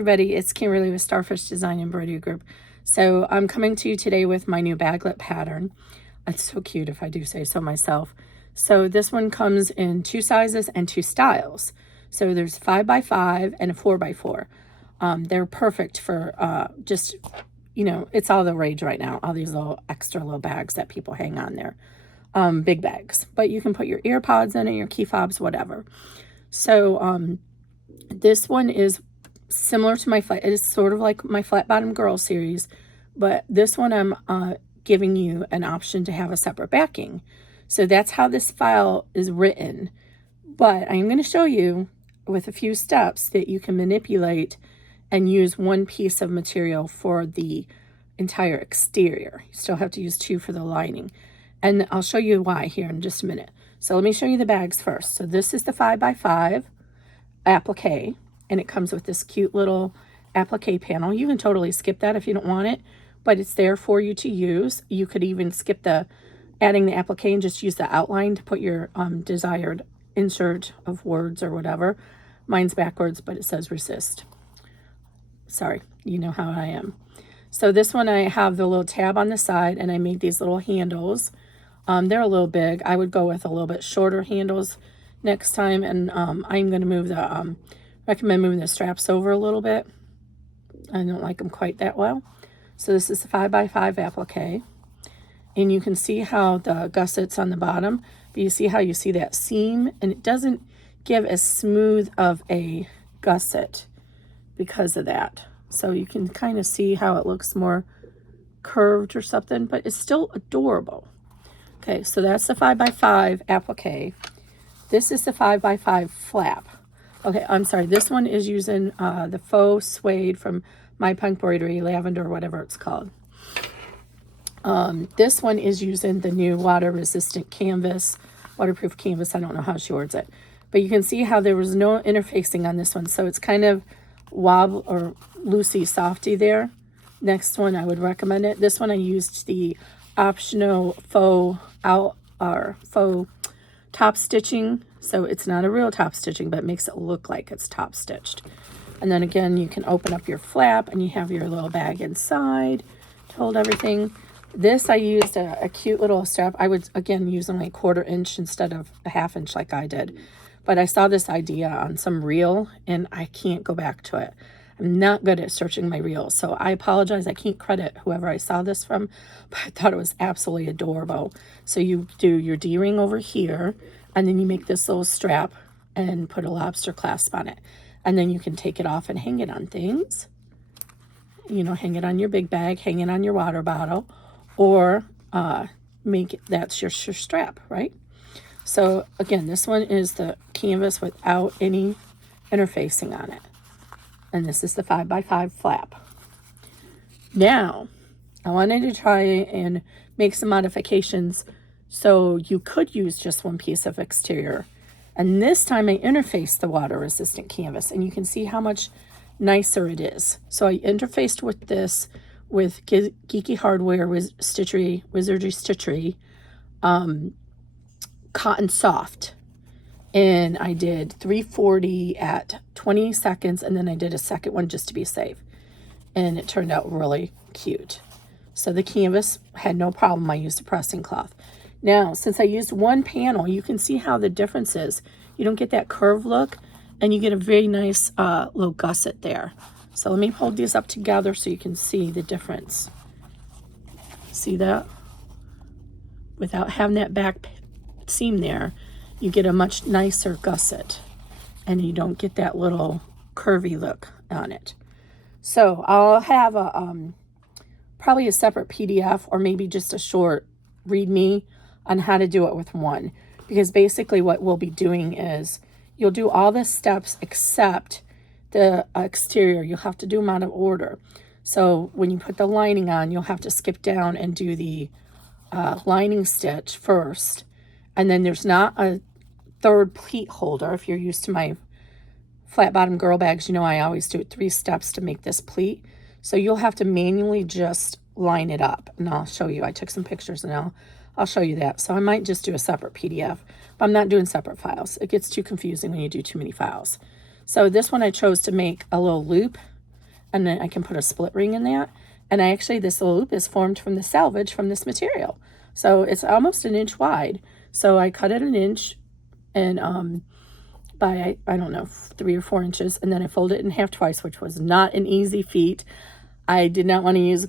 Everybody, it's Kimberly with Starfish Design Embroidery Group. So I'm coming to you today with my new baglet pattern. It's so cute if I do say so myself. So this one comes in 2 sizes and 2 styles. So there's 5x5 and a 4x4. They're perfect for just, you know, it's all the rage right now. All these little extra little bags that people hang on there. Big bags. But you can put your ear pods in it, your key fobs, whatever. So this one is similar to my flat. It is sort of like my flat bottom girl series, but this one I'm giving you an option to have a separate backing. So that's how this file is written. But I'm going to show you with a few steps that you can manipulate and use one piece of material for the entire exterior. You still have to use 2 for the lining. And I'll show you why here in just a minute. So let me show you the bags first. So this is the 5x5 applique. And it comes with this cute little applique panel. You can totally skip that if you don't want it, but it's there for you to use. You could even skip the adding the applique and just use the outline to put your desired insert of words or whatever. Mine's backwards, but it says resist. Sorry, you know how I am. So this one, I have the little tab on the side, and I made these little handles. They're a little big. I would go with a little bit shorter handles next time, and I'm going to move the recommend moving the straps over a little bit. I don't like them quite that well. So this is the 5x5 applique. And you can see how the gusset's on the bottom, but you see how you see that seam, and it doesn't give as smooth of a gusset because of that. So you can kind of see how it looks more curved or something, but it's still adorable. Okay, so that's the 5x5 applique. This is the 5x5 flap. Okay, I'm sorry. This one is using the faux suede from My Punk Embroidery, lavender, whatever it's called. This one is using the new water-resistant canvas, waterproof canvas. I don't know how she words it. But you can see how there was no interfacing on this one. So it's kind of wobble or loosey softy there. Next one, I would recommend it. This one I used the optional faux top stitching. So it's not a real top stitching, but it makes it look like it's top stitched. And then again, you can open up your flap and you have your little bag inside to hold everything. This I used a cute little strap. I would again use only a 1/4 inch instead of a 1/2 inch like I did. But I saw this idea on some reel and I can't go back to it. I'm not good at searching my reels, so I apologize. I can't credit whoever I saw this from, but I thought it was absolutely adorable. So you do your D-ring over here, and then you make this little strap and put a lobster clasp on it. And then you can take it off and hang it on things. You know, hang it on your big bag, hang it on your water bottle, or make it, that's your strap, right? So again, this one is the canvas without any interfacing on it. And this is the 5x5 flap. Now, I wanted to try and make some modifications so you could use just one piece of exterior. And this time I interfaced the water-resistant canvas, and you can see how much nicer it is. So I interfaced with this with Geeky Hardware with Wizardry Stitchery Cotton Soft. And I did 340 at 20 seconds, and then I did a second one just to be safe. And it turned out really cute. So the canvas had no problem. I used a pressing cloth. Now, since I used one panel, you can see how the difference is. You don't get that curved look, and you get a very nice little gusset there. So let me hold these up together so you can see the difference. See that? Without having that back seam there, you get a much nicer gusset, and you don't get that little curvy look on it. So I'll have a probably a separate PDF or maybe just a short readme on how to do it with one, because basically what we'll be doing is you'll do all the steps except the exterior. You'll have to do them out of order. So when you put the lining on, you'll have to skip down and do the lining stitch first, and then there's not a third pleat holder. If you're used to my flat bottom girl bags, you know I always do 3 steps to make this pleat. So you'll have to manually just line it up, and I'll show you. I took some pictures and I'll show you that. So I might just do a separate PDF, but I'm not doing separate files. It gets too confusing when you do too many files. So this one I chose to make a little loop and then I can put a split ring in that. And this loop is formed from the salvage from this material. So it's almost an inch wide. So I cut it an inch and by, I don't know, 3 or 4 inches. And then I fold it in half twice, which was not an easy feat. I did not want to use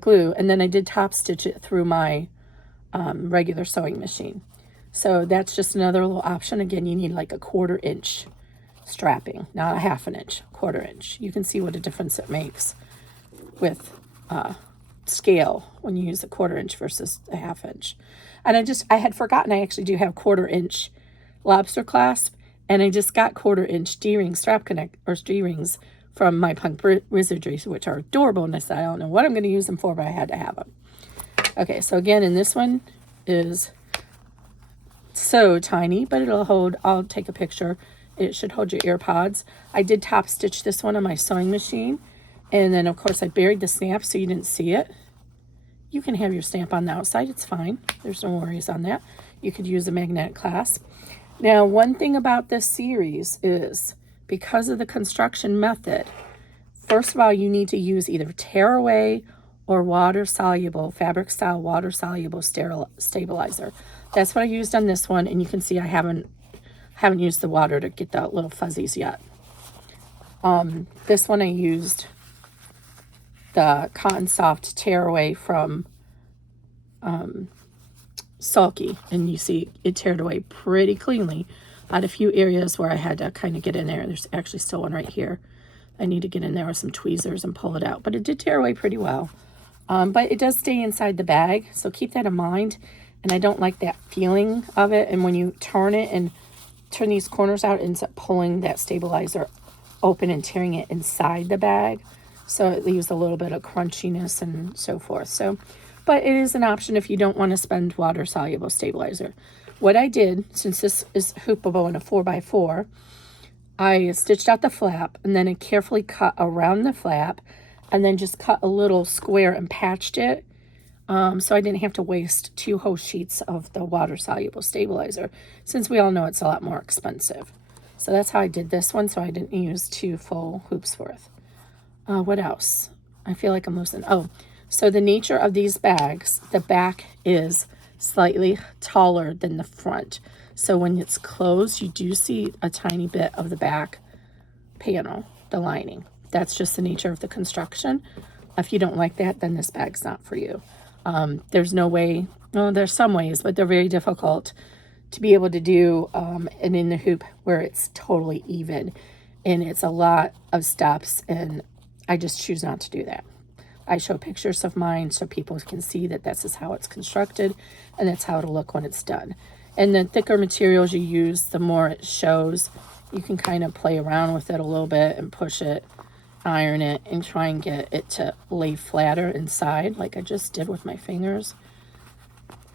glue. And then I did top stitch it through my regular sewing machine. So that's just another little option. Again, you need like a 1/4 inch strapping, not a 1/2 inch, 1/4 inch. You can see what a difference it makes with scale when you use a 1/4 inch versus a 1/2 inch. And I had forgotten I actually do have 1/4 inch lobster clasp, and I just got 1/4 inch D-ring strap connect or D-rings from my Punk Wizardry, which are adorable, and I said I don't know what I'm going to use them for, but I had to have them. Okay, so again, and this one is so tiny, but it'll hold, I'll take a picture. It should hold your ear pods. I did top stitch this one on my sewing machine, and then of course I buried the snap so you didn't see it. You can have your stamp on the outside, it's fine. There's no worries on that. You could use a magnetic clasp. Now, one thing about this series is because of the construction method, first of all, you need to use either tearaway or water-soluble, fabric-style water-soluble stabilizer. That's what I used on this one, and you can see I haven't used the water to get the little fuzzies yet. This one I used the Cotton Soft tearaway from Sulky, and you see it teared away pretty cleanly. I had a few areas where I had to kind of get in there. There's actually still one right here. I need to get in there with some tweezers and pull it out, but it did tear away pretty well. But it does stay inside the bag, so keep that in mind. And I don't like that feeling of it, and when you turn it and turn these corners out, it ends up pulling that stabilizer open and tearing it inside the bag, so it leaves a little bit of crunchiness and so forth. So, but it is an option if you don't want to spend water soluble stabilizer. What I did, since this is hoopable in a 4x4, I stitched out the flap, and then I carefully cut around the flap, and then just cut a little square and patched it, so I didn't have to waste 2 whole sheets of the water-soluble stabilizer, since we all know it's a lot more expensive. So that's how I did this one, so I didn't use 2 full hoops worth. What else? I feel like I'm losing. Oh, so the nature of these bags, the back is slightly taller than the front. So when it's closed, you do see a tiny bit of the back panel, the lining. That's just the nature of the construction. If you don't like that, then this bag's not for you. There's no way, well, there's some ways, but they're very difficult to be able to do an in the hoop where it's totally even. And it's a lot of steps, and I just choose not to do that. I show pictures of mine so people can see that this is how it's constructed, and that's how it'll look when it's done. And the thicker materials you use, the more it shows. You can kind of play around with it a little bit and push it, iron it, and try and get it to lay flatter inside like I just did with my fingers.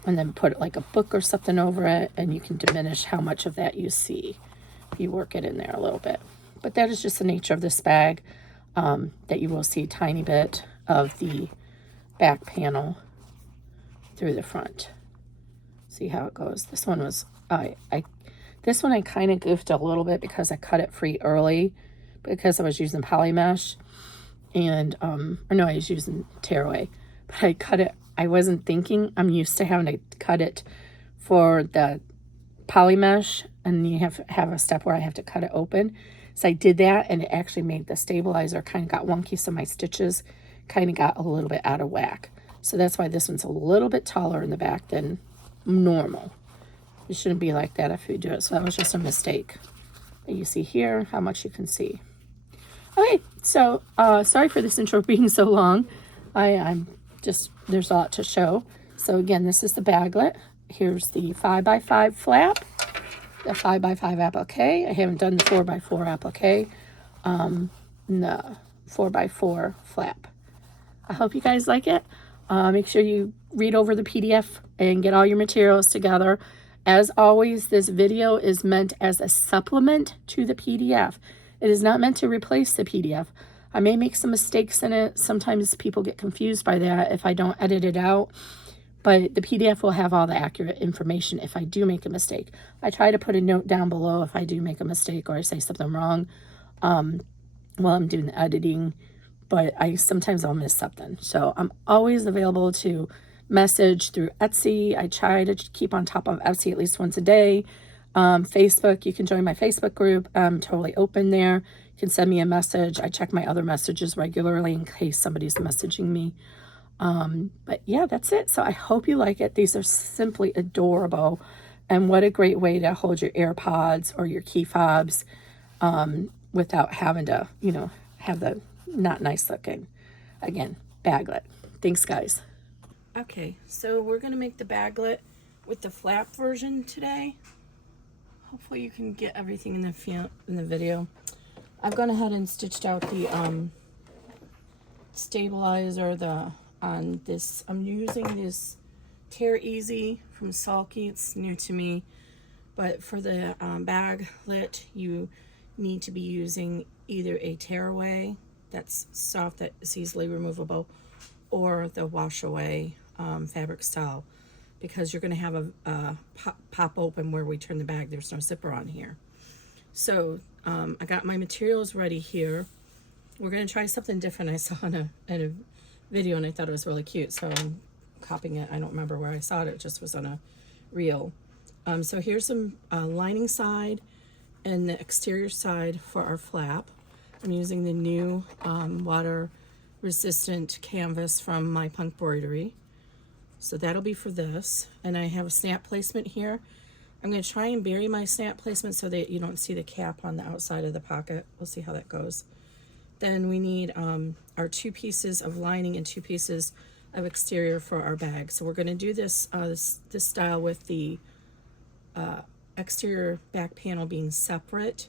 And then put like a book or something over it, and you can diminish how much of that you see if you work it in there a little bit. But that is just the nature of this bag, that you will see a tiny bit of the back panel through the front. See how it goes. This one was this one I kind of goofed a little bit because I cut it free early because I was using poly mesh, and or no, I was using tearaway, but I cut it. I wasn't thinking. I'm used to having to cut it for the poly mesh, and you have a step where I have to cut it open. So I did that, and it actually made the stabilizer kind of got wonky, so my stitches kind of got a little bit out of whack. So that's why this one's a little bit taller in the back than normal. It shouldn't be like that if you do it. So that was just a mistake. And you see here how much you can see. Okay, so sorry for this intro being so long. I'm just, there's a lot to show. So again, this is the baglet. Here's the 5x5 flap, the 5x5 applique. I haven't done the 4x4 applique, and the 4x4 flap. I hope you guys like it. Make sure you read over the PDF and get all your materials together. As always, this video is meant as a supplement to the PDF. It is not meant to replace the PDF. I may make some mistakes in it. Sometimes people get confused by that if I don't edit it out. But the PDF will have all the accurate information if I do make a mistake. I try to put a note down below if I do make a mistake or I say something wrong. while I'm doing the editing, but sometimes I'll miss something. So I'm always available to message through Etsy. I try to keep on top of Etsy at least once a day. Facebook, you can join my Facebook group. I'm totally open there. You can send me a message. I check my other messages regularly in case somebody's messaging me. But yeah, that's it. So I hope you like it. These are simply adorable. And what a great way to hold your AirPods or your key fobs without having to, have the not nice looking, again, baglet. Thanks, guys. Okay, so we're going to make the baglet with the flap version today. Hopefully you can get everything in the video. I've gone ahead and stitched out the stabilizer on this. I'm using this Tear Easy from Sulky. It's new to me, but for the baglet you need to be using either a tearaway that's soft, that is easily removable, or the wash away fabric style, because you're going to have a pop open where we turn the bag. There's no zipper on here. So I got my materials ready here. We're going to try something different. I saw in a video and I thought it was really cute, so I'm copying it. I don't remember where I saw it. It just was on a reel. So here's some lining side and the exterior side for our flap. I'm using the new water resistant canvas from My Punk Broidery. So that'll be for this. And I have a snap placement here. I'm going to try and bury my snap placement so that you don't see the cap on the outside of the pocket. We'll see how that goes. Then we need our 2 pieces of lining and 2 pieces of exterior for our bag. So we're going to do this this style with the exterior back panel being separate,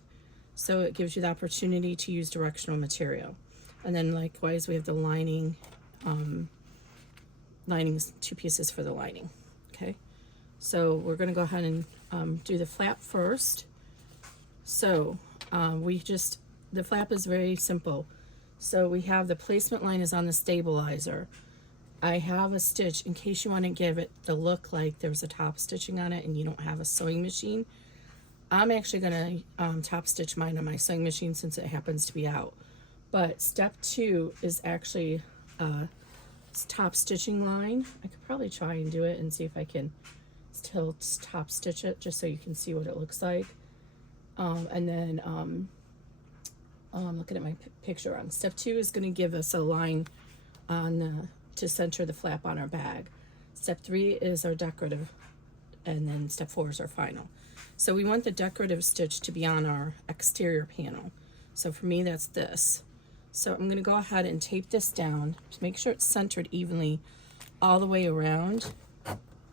so it gives you the opportunity to use directional material. And then likewise we have the lining, linings, 2 pieces for the lining. Okay, so we're going to go ahead and do the flap first. So the flap is very simple. So we have the placement line is on the stabilizer. I have a stitch in case you want to give it the look like there's a top stitching on it and you don't have a sewing machine. I'm actually going to top stitch mine on my sewing machine since it happens to be out. But step 2 is actually top stitching line. I could probably try and do it and see if I can still top stitch it just so you can see what it looks like. And then I'm looking at my picture wrong. Step 2 is going to give us a line on to center the flap on our bag. Step 3 is our decorative, and then step 4 is our final. So we want the decorative stitch to be on our exterior panel. So for me, that's this. So I'm going to go ahead and tape this down to make sure it's centered evenly all the way around.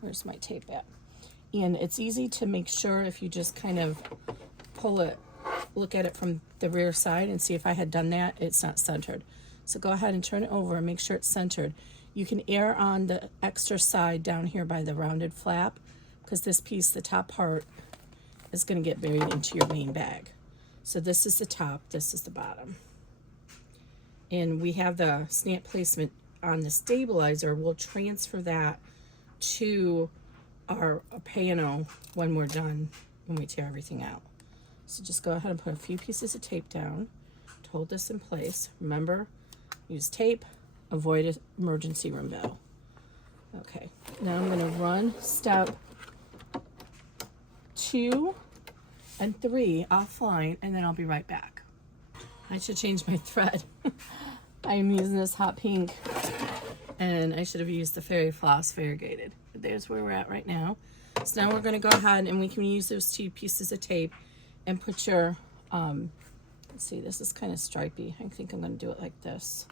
Where's my tape at? And it's easy to make sure if you just kind of pull it, look at it from the rear side and see if I had done that, it's not centered. So go ahead and turn it over and make sure it's centered. You can err on the extra side down here by the rounded flap, because this piece, the top part, is going to get buried into your main bag. So this is the top, this is the bottom. And we have the snap placement on the stabilizer. We'll transfer that to our panel when we're done, when we tear everything out. So just go ahead and put a few pieces of tape down to hold this in place. Remember, use tape, avoid emergency room bell. Okay, now I'm going to run step 2 and 3 offline, and then I'll be right back. I should change my thread. I am using this hot pink, and I should have used the fairy floss variegated. But there's where we're at right now. So now we're going to go ahead and we can use those 2 pieces of tape and put your, let's see, this is kind of stripy. I think I'm going to do it like this.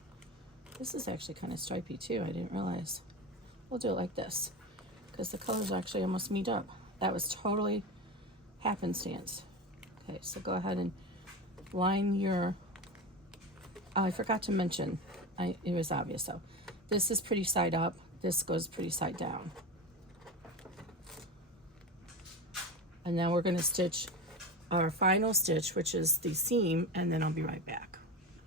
This is actually kind of stripy too, I didn't realize. We'll do it like this, because the colors actually almost meet up. That was totally happenstance. Okay, so go ahead and line your, I forgot to mention, it was obvious though. This is pretty side up, this goes pretty side down. And now we're going to stitch our final stitch, which is the seam, and then I'll be right back.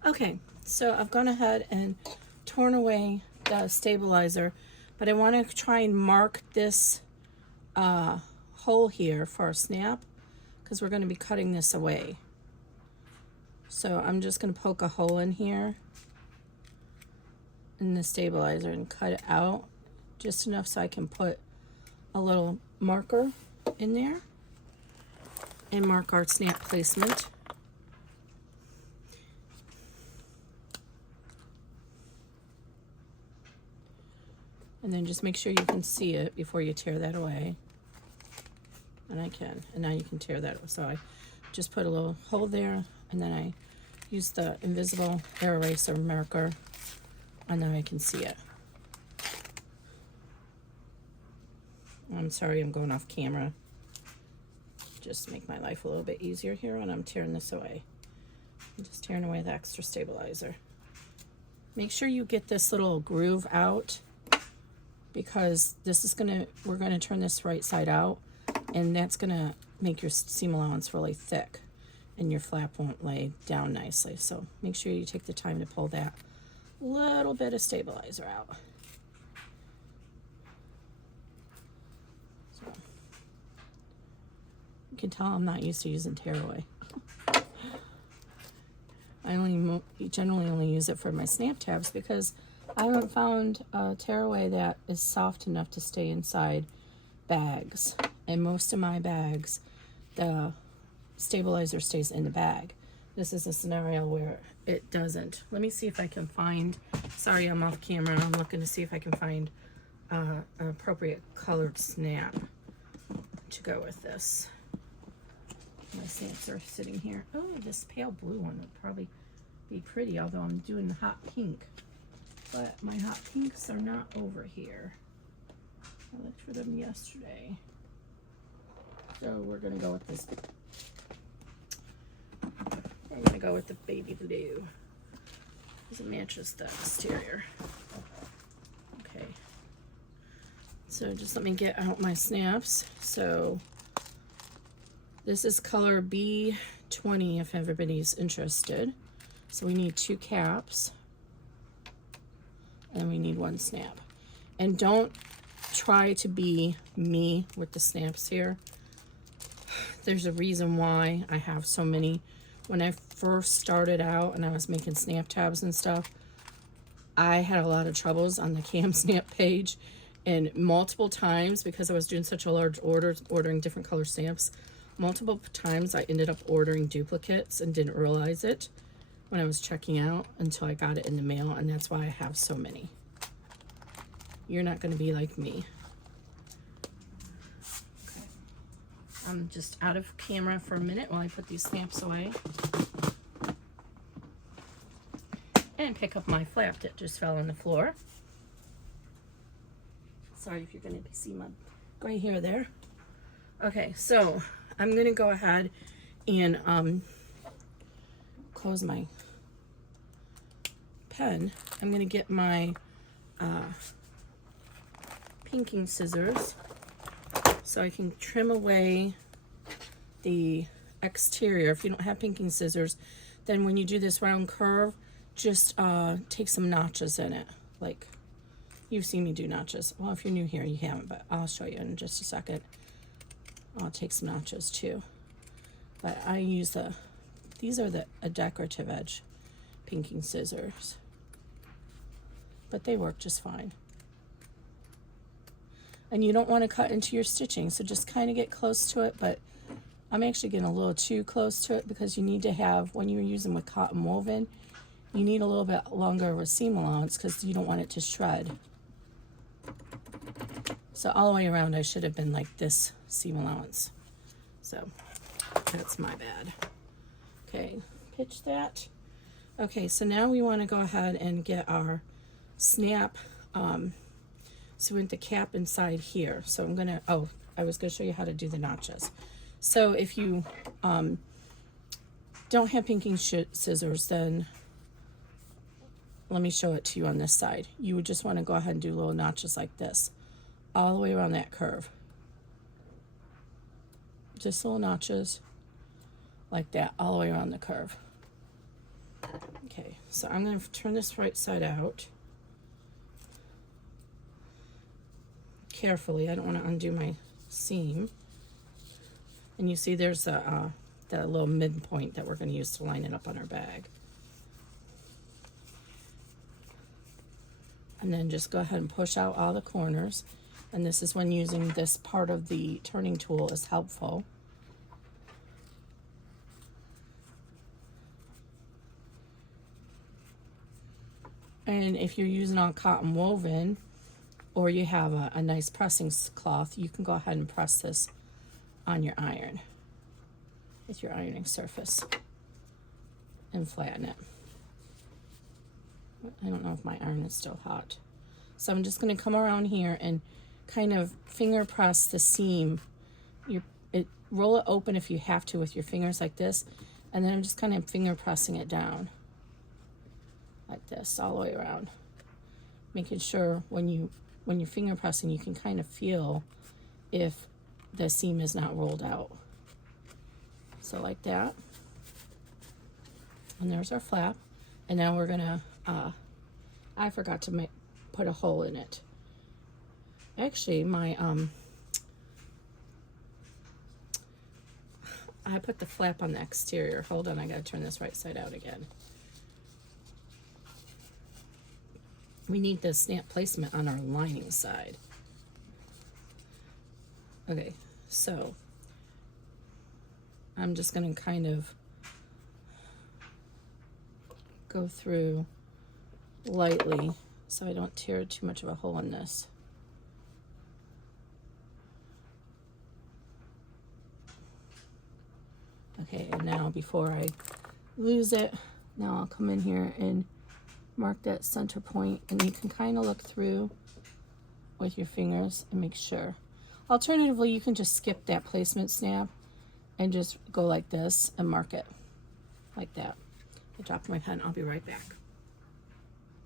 Okay, so I've gone ahead and torn away the stabilizer, but I want to try and mark this hole here for our snap, because we're going to be cutting this away. So I'm just going to poke a hole in here in the stabilizer and cut it out just enough so I can put a little marker in there and mark our snap placement. And then just make sure you can see it before you tear that away. And I can. And now you can tear that away. So I just put a little hole there, and then I use the invisible air eraser marker, and now I can see it. I'm sorry I'm going off camera. Just make my life a little bit easier here when I'm tearing this away. I'm just tearing away the extra stabilizer. Make sure you get this little groove out, because this is we're gonna turn this right side out, and that's gonna make your seam allowance really thick and your flap won't lay down nicely. So make sure you take the time to pull that little bit of stabilizer out. So you can tell I'm not used to using tearaway. I generally only use it for my snap tabs because I haven't found a tearaway that is soft enough to stay inside bags. And most of my bags, the stabilizer stays in the bag. This is a scenario where it doesn't. Let me see if I can find, sorry I'm off camera, I'm looking to see if I can find an appropriate colored snap to go with this. My snaps are sitting here. Oh, this pale blue one would probably be pretty, although I'm doing the hot pink. But my hot pinks are not over here. I looked for them yesterday. So we're gonna go with this. We're gonna go with the baby blue, because it matches the exterior. Okay. So just let me get out my snaps. So this is color B20 if everybody's interested. So we need 2 caps and we need 1 snap. And don't try to be me with the snaps here. There's a reason why I have so many. When I first started out and I was making snap tabs and stuff, I had a lot of troubles on the cam snap page, and multiple times, because I was doing such a large order, ordering different color stamps, multiple times I ended up ordering duplicates and didn't realize it when I was checking out until I got it in the mail, and that's why I have so many. You're not going to be like me. Okay. I'm just out of camera for a minute while I put these stamps away and pick up my flap that just fell on the floor. Sorry if you're going to see my gray hair there. Okay, so I'm going to go ahead and close my pen. I'm going to get my pinking scissors so I can trim away the exterior. If you don't have pinking scissors, then when you do this round curve, just take some notches in it. Like, you've seen me do notches. Well, if you're new here, you haven't, but I'll show you in just a second. I'll take some notches too. But I use these are a decorative edge pinking scissors. But they work just fine. And you don't want to cut into your stitching, so just kind of get close to it, but I'm actually getting a little too close to it because you need to have, when you're using with cotton woven, you need a little bit longer of a seam allowance because you don't want it to shred. So all the way around I should have been like this seam allowance. So that's my bad. Okay, pitch that. Okay, so now we want to go ahead and get our snap. So we want the cap inside here. So I'm gonna, I was gonna show you how to do the notches. So if you don't have pinking scissors, then let me show it to you on this side. You would just want to go ahead and do little notches like this, all the way around that curve. Just little notches like that, all the way around the curve. Okay, so I'm going to turn this right side out. Carefully, I don't want to undo my seam. And you see there's a the little midpoint that we're going to use to line it up on our bag. And then just go ahead and push out all the corners. And this is when using this part of the turning tool is helpful. And if you're using on cotton woven, or you have a nice pressing cloth, you can go ahead and press this on your iron with your ironing surface and flatten it. I don't know if my iron is still hot. So I'm just going to come around here and kind of finger press the seam. Roll it open if you have to with your fingers like this, and then I'm just kind of finger pressing it down like this all the way around, making sure when you're finger pressing, you can kind of feel if the seam is not rolled out. So like that. And there's our flap. And now we're gonna, I forgot to put a hole in it. Actually, my, I put the flap on the exterior. Hold on, I gotta turn this right side out again. We need the stamp placement on our lining side. Okay, so I'm just going to kind of go through lightly so I don't tear too much of a hole in this. Okay, and now before I lose it, now I'll come in here and mark that center point, and you can kind of look through with your fingers and make sure. Alternatively, you can just skip that placement snap and just go like this and mark it like that. I dropped my pen. I'll be right back.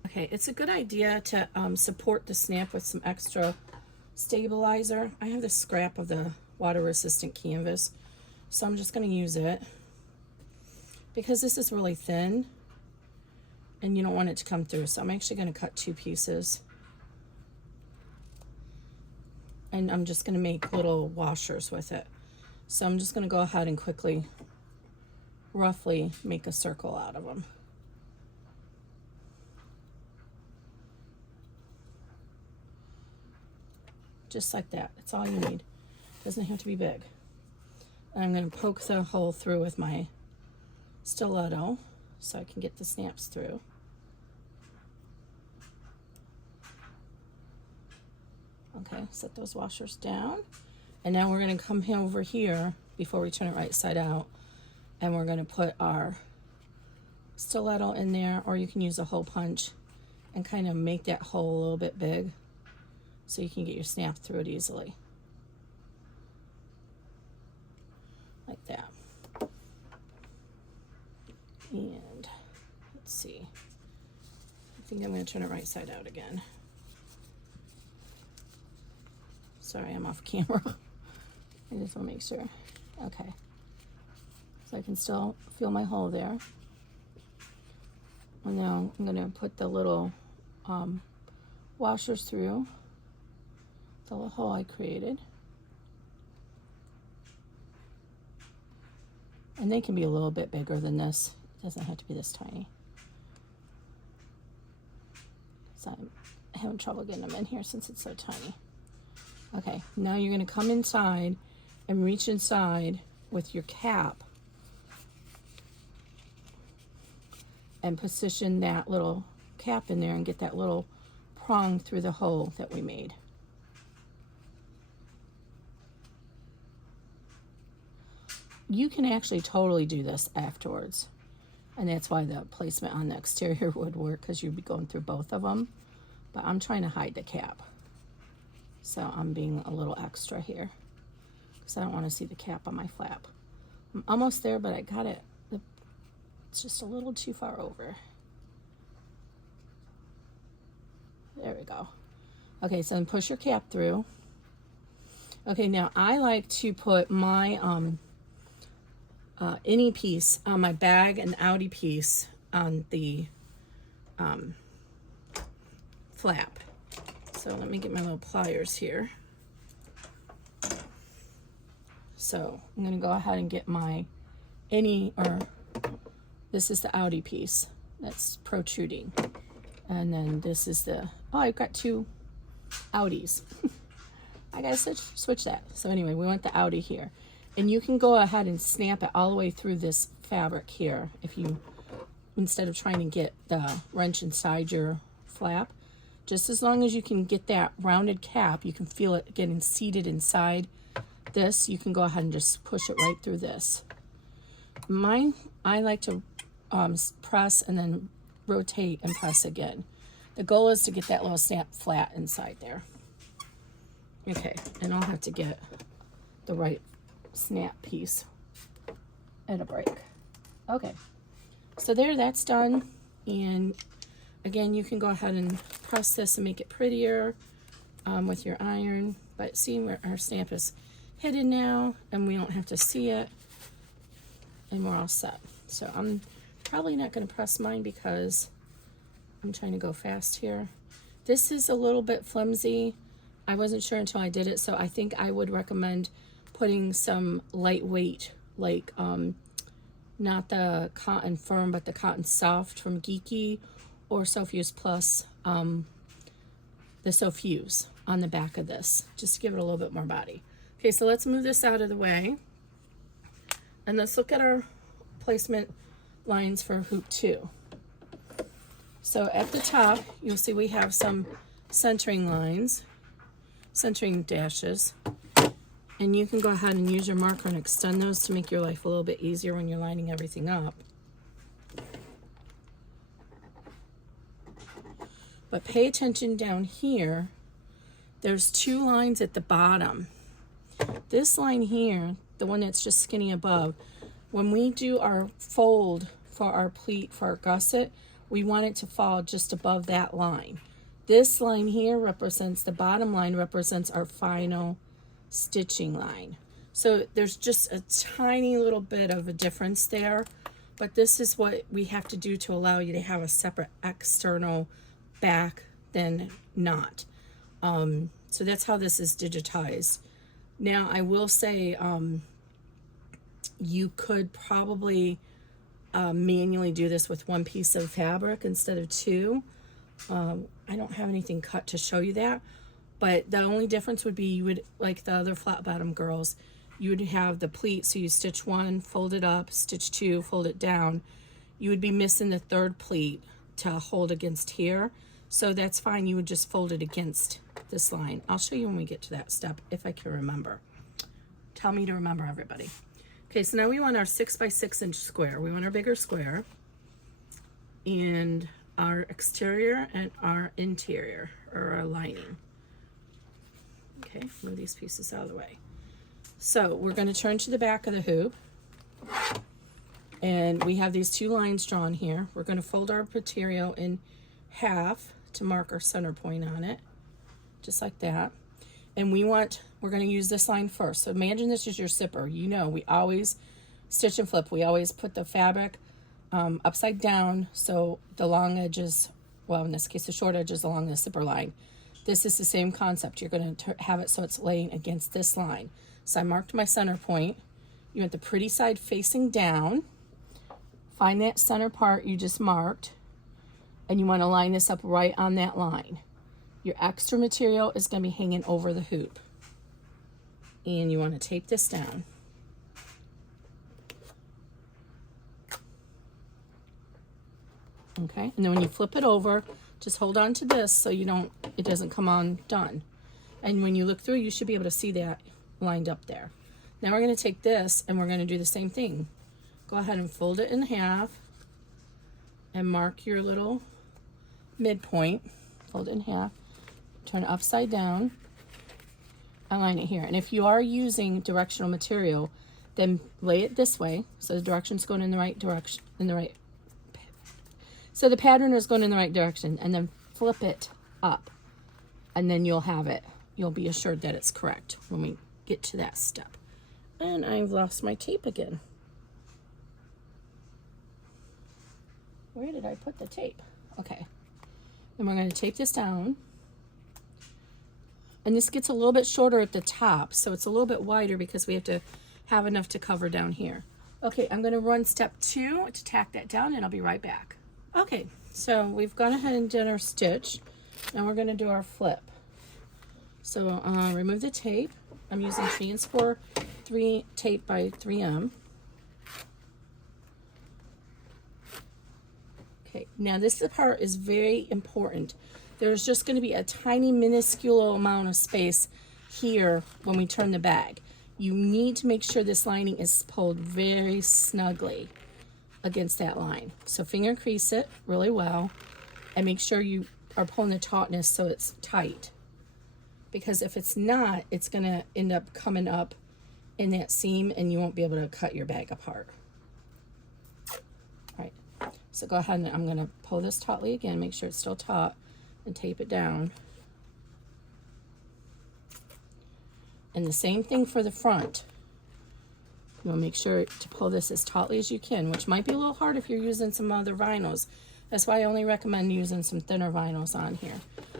Okay, it's a good idea to support the snap with some extra stabilizer. I have the scrap of the water resistant canvas, so I'm just going to use it because this is really thin and you don't want it to come through. So I'm actually going to cut 2 pieces. And I'm just going to make little washers with it. So I'm just going to go ahead and quickly, roughly make a circle out of them. Just like that. That's all you need. Doesn't have to be big. And I'm going to poke the hole through with my stiletto so I can get the snaps through. Okay, set those washers down. And now we're going to come over here before we turn it right side out, and we're going to put our stiletto in there, or you can use a hole punch and kind of make that hole a little bit big so you can get your snap through it easily. Like that. And let's see. I think I'm going to turn it right side out again. Sorry, I'm off camera. I just want to make sure. Okay. So I can still feel my hole there. And now I'm going to put the little washers through the little hole I created. And they can be a little bit bigger than this. It doesn't have to be this tiny. So I'm having trouble getting them in here since it's so tiny. Okay, now you're going to come inside and reach inside with your cap and position that little cap in there and get that little prong through the hole that we made. You can actually totally do this afterwards, and that's why the placement on the exterior would work, because you'd be going through both of them. But I'm trying to hide the cap, so I'm being a little extra here because I don't want to see the cap on my flap. I'm almost there, but I got it. It's just a little too far over. There we go. Okay, so then push your cap through. Okay, now I like to put my innie piece on my bag and outie piece on the flap. So let me get my little pliers here. So I'm going to go ahead and get my or this is the outie piece that's protruding. And then this is the, oh, I've got two outies. I gotta switch that. So anyway, we want the outie here. And you can go ahead and snap it all the way through this fabric here if you, instead of trying to get the wrench inside your flap. Just as long as you can get that rounded cap, you can feel it getting seated inside this, you can go ahead and just push it right through this. Mine, I like to press and then rotate and press again. The goal is to get that little snap flat inside there. Okay, and I'll have to get the right snap piece at a break. Okay, so there, that's done. And again, you can go ahead and press this and make it prettier with your iron. But see where our snap is hidden now, and we don't have to see it, and we're all set. So I'm probably not going to press mine because I'm trying to go fast here. This is a little bit flimsy. I wasn't sure until I did it, so I think I would recommend putting some lightweight, like not the cotton firm, but the cotton soft from Geeky or Sofuse Plus, the Sofuse on the back of this, just to give it a little bit more body. Okay, so let's move this out of the way, and let's look at our placement lines for hoop 2. So at the top, you'll see we have some centering lines, centering dashes, and you can go ahead and use your marker and extend those to make your life a little bit easier when you're lining everything up. But pay attention down here, there's 2 lines at the bottom. This line here, the one that's just skinny above, when we do our fold for our pleat, for our gusset, we want it to fall just above that line. This line here represents, the bottom line represents our final stitching line. So there's just a tiny little bit of a difference there, but this is what we have to do to allow you to have a separate external back than not. So that's how this is digitized. Now I will say you could probably manually do this with 1 piece of fabric instead of 2. I don't have anything cut to show you that, but the only difference would be you would, like the other flat bottom girls, you would have the pleat, so you stitch 1, fold it up, stitch 2, fold it down. You would be missing the 3rd pleat to hold against here, so that's fine. You would just fold it against this line. I'll show you when we get to that step if I can remember. Tell me to remember, everybody. Okay, so now we want our 6 by 6 inch square. We want our bigger square, and our exterior and our interior, or our lining. Okay, move these pieces out of the way. So we're going to turn to the back of the hoop, and we have these 2 lines drawn here. We're going to fold our material in half to mark our center point on it, just like that. And we're going to use this line first. So imagine this is your zipper. You know, we always stitch and flip. We always put the fabric upside down, so the long edges, well, in this case, the short edges along the zipper line. This is the same concept. You're going to have it so it's laying against this line. So I marked my center point. You want the pretty side facing down. Find that center part you just marked, and you want to line this up right on that line. Your extra material is going to be hanging over the hoop, and you want to tape this down. Okay, and then when you flip it over, just hold on to this so it doesn't come undone. And when you look through, you should be able to see that lined up there. Now we're going to take this and we're going to do the same thing. Go ahead and fold it in half and mark your little midpoint. Fold it in half, turn it upside down, align it here. And if you are using directional material, then lay it this way so the direction's going in the right direction, so the pattern is going in the right direction, and then flip it up, and then you'll have it. You'll be assured that it's correct when we get to that step. And I've lost my tape again. Where did I put the tape? Okay. And we're going to tape this down. And this gets a little bit shorter at the top, so it's a little bit wider because we have to have enough to cover down here. Okay, I'm going to run step 2 to tack that down, and I'll be right back. Okay, so we've gone ahead and done our stitch. Now we're going to do our flip. So remove the tape. I'm using Scor-3 tape by 3M. Okay, now this part is very important. There's just going to be a tiny minuscule amount of space here when we turn the bag. You need to make sure this lining is pulled very snugly against that line. So finger crease it really well and make sure you are pulling the tautness so it's tight. Because if it's not, it's going to end up coming up in that seam and you won't be able to cut your bag apart. All right, so go ahead and I'm going to pull this tautly again, make sure it's still taut, and tape it down. And the same thing for the front. You want to make sure to pull this as tautly as you can, which might be a little hard if you're using some other vinyls. That's why I only recommend using some thinner vinyls on here.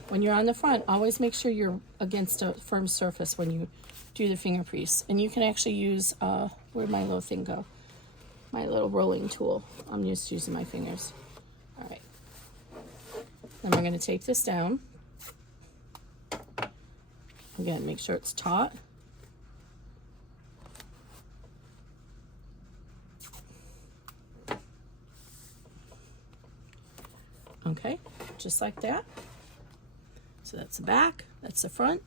When you're on the front, always make sure you're against a firm surface when you do the finger crease. And you can actually use, where'd my little thing go? My little rolling tool. I'm just using my fingers. All right. Then we're going to tape this down. Again, make sure it's taut. Okay, just like that. So that's the back, that's the front.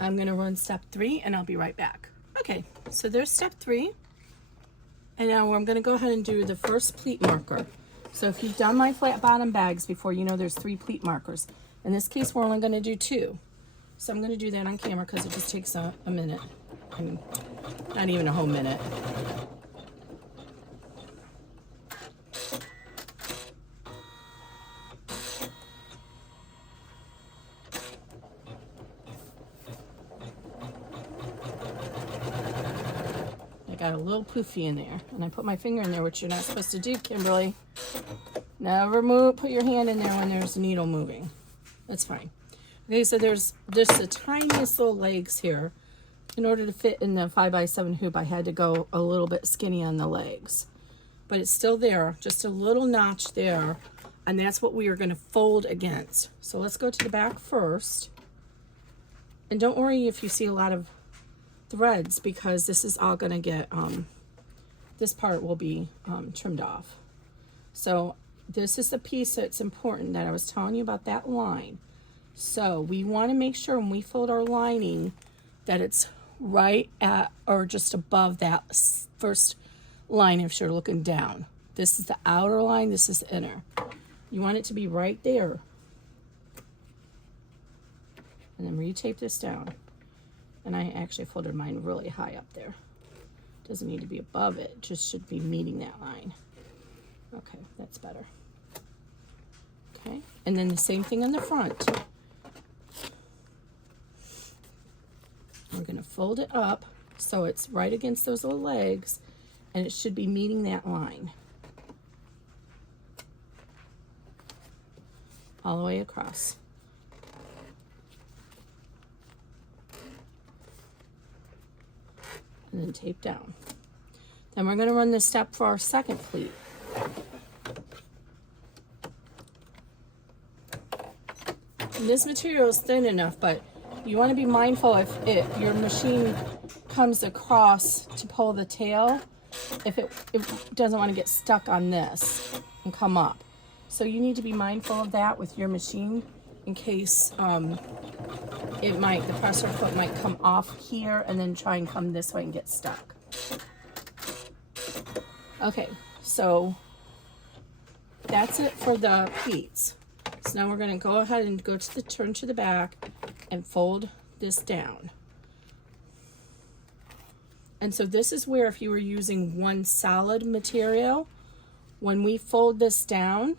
I'm gonna run step 3 and I'll be right back. Okay, so there's step 3. And now I'm gonna go ahead and do the first pleat marker. So if you've done my flat bottom bags before, you know there's 3 pleat markers. In this case, we're only gonna do 2. So I'm gonna do that on camera because it just takes a minute. I mean, not even a whole minute. Got a little poofy in there, and I put my finger in there, which you're not supposed to do, Kimberly. Never move, put your hand in there when there's a needle moving. That's fine. Okay, so there's just the tiniest little legs here. In order to fit in the 5x7 hoop, I had to go a little bit skinny on the legs, but it's still there, just a little notch there, and that's what we are going to fold against. So let's go to the back first, and don't worry if you see a lot of threads, because this is all going to get this part will be trimmed off. So this is the piece that's important that I was telling you about, that line. So we want to make sure when we fold our lining that it's right at or just above that first line if you're looking down. This is the outer line, this is the inner. You want it to be right there. And then retape this down. And I actually folded mine really high up there. Doesn't need to be above it, just should be meeting that line. Okay, that's better. Okay, and then the same thing on the front. We're gonna fold it up so it's right against those little legs, and it should be meeting that line. All the way across. And then tape down. Then we're going to run this step for our second pleat. And this material is thin enough, but you want to be mindful if your machine comes across to pull the tail, if it doesn't want to get stuck on this and come up. So you need to be mindful of that with your machine in case the presser foot might come off here and then try and come this way and get stuck. Okay, so that's it for the pleats. So now we're going to go ahead and turn to the back and fold this down. And so this is where if you were using one solid material, when we fold this down,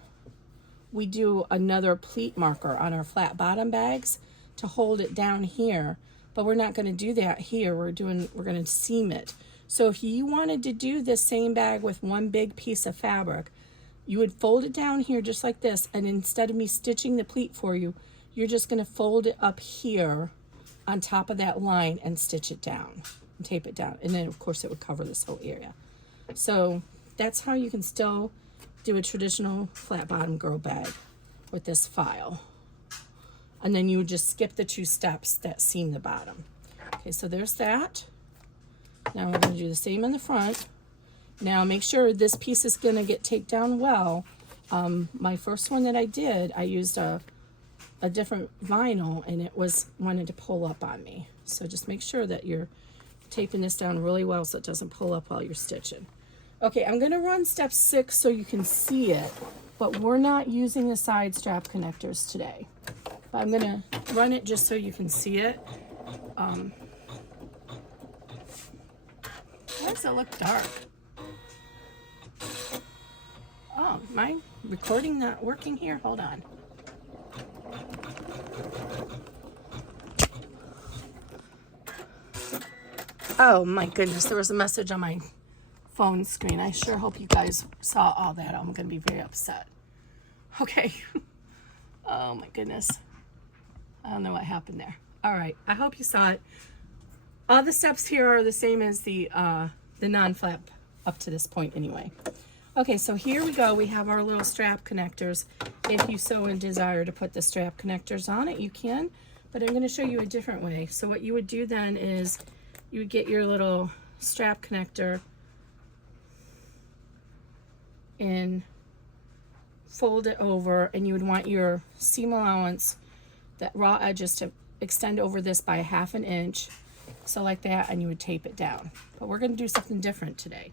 we do another pleat marker on our flat bottom bags to hold it down here, but we're not going to do that here. We're going to seam it. So if you wanted to do this same bag with one big piece of fabric, you would fold it down here just like this, and instead of me stitching the pleat for you, you're just going to fold it up here on top of that line and stitch it down and tape it down, and then of course it would cover this whole area. So that's how you can still do a traditional flat bottom girl bag with this file. And then you would just skip the 2 steps that seam the bottom. Okay, so there's that. Now we're going to do the same in the front. Now make sure this piece is going to get taped down well. My first one that I did, I used a different vinyl and it wanted to pull up on me. So just make sure that you're taping this down really well so it doesn't pull up while you're stitching. Okay, I'm going to run step 6 so you can see it, but we're not using the side strap connectors today. But I'm going to run it just so you can see it. Why does it look dark? Oh, my recording not working here? Hold on. Oh my goodness, there was a message on my phone screen. I sure hope you guys saw all that. I'm going to be very upset. Okay. Oh my goodness. I don't know what happened there. All right, I hope you saw it. All the steps here are the same as the non-flap up to this point anyway. Okay, so here we go. We have our little strap connectors. If you so desire to put the strap connectors on it, you can, but I'm going to show you a different way. So what you would do then is you would get your little strap connector and fold it over, and you would want your seam allowance, that raw edges, to extend over this by 1/2 inch. So like that, and you would tape it down. But we're going to do something different today.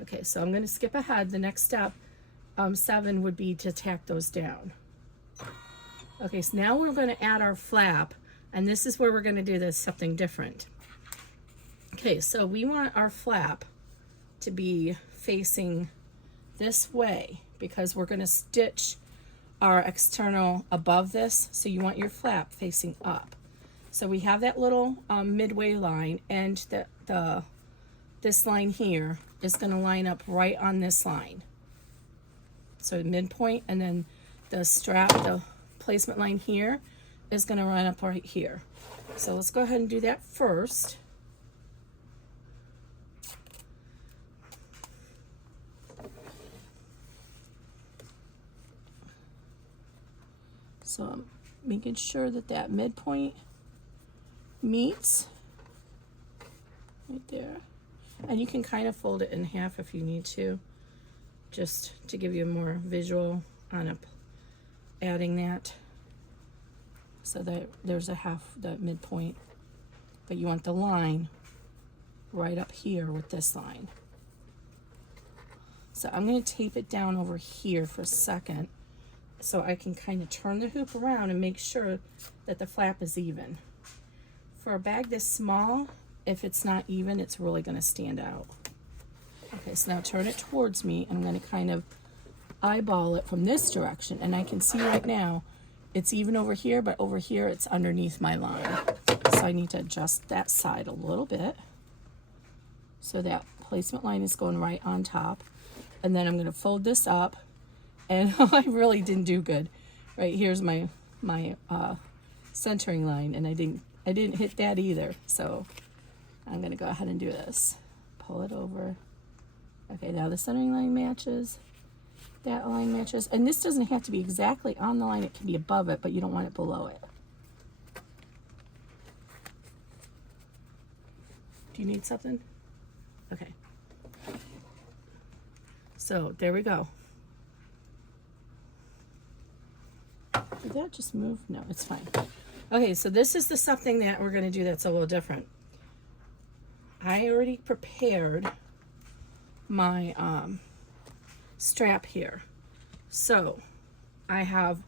Okay, so I'm going to skip ahead. The next step, 7, would be to tack those down. Okay, so now we're going to add our flap, and this is where we're going to do this something different. Okay, so we want our flap to be facing this way because we're going to stitch our external above this, so you want your flap facing up. So we have that little midway line, and this line here is going to line up right on this line. So midpoint, and then the strap, the placement line here is going to run up right here. So let's go ahead and do that first. So I'm making sure that that midpoint meets right there. And you can kind of fold it in half if you need to, just to give you a more visual on adding that, so that there's a half, the midpoint, but you want the line right up here with this line. So I'm going to tape it down over here for a second so I can kind of turn the hoop around and make sure that the flap is even. For a bag this small, if it's not even, it's really going to stand out. Okay, so now turn it towards me. I'm going to kind of eyeball it from this direction, and I can see right now it's even over here, but over here it's underneath my line. So I need to adjust that side a little bit so that placement line is going right on top. And then I'm going to fold this up, and I really didn't do good. Right here's my centering line, and I didn't hit that either. So I'm going to go ahead and do this. Pull it over. Okay, now the centering line matches. That line matches. And this doesn't have to be exactly on the line. It can be above it, but you don't want it below it. Do you need something? Okay. So there we go. Did that just move? No, it's fine. Okay, so this is the something that we're going to do that's a little different. I already prepared my strap here. So I have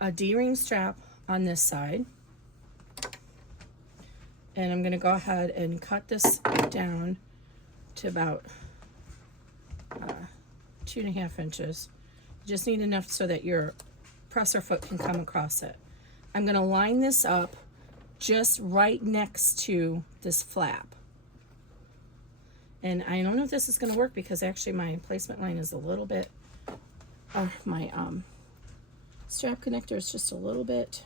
a D-ring strap on this side, and I'm going to go ahead and cut this down to about 2.5 inches. You just need enough so that your presser foot can come across it. I'm going to line this up just right next to this flap. And I don't know if this is going to work because actually my placement line is a little bit, or my strap connector is just a little bit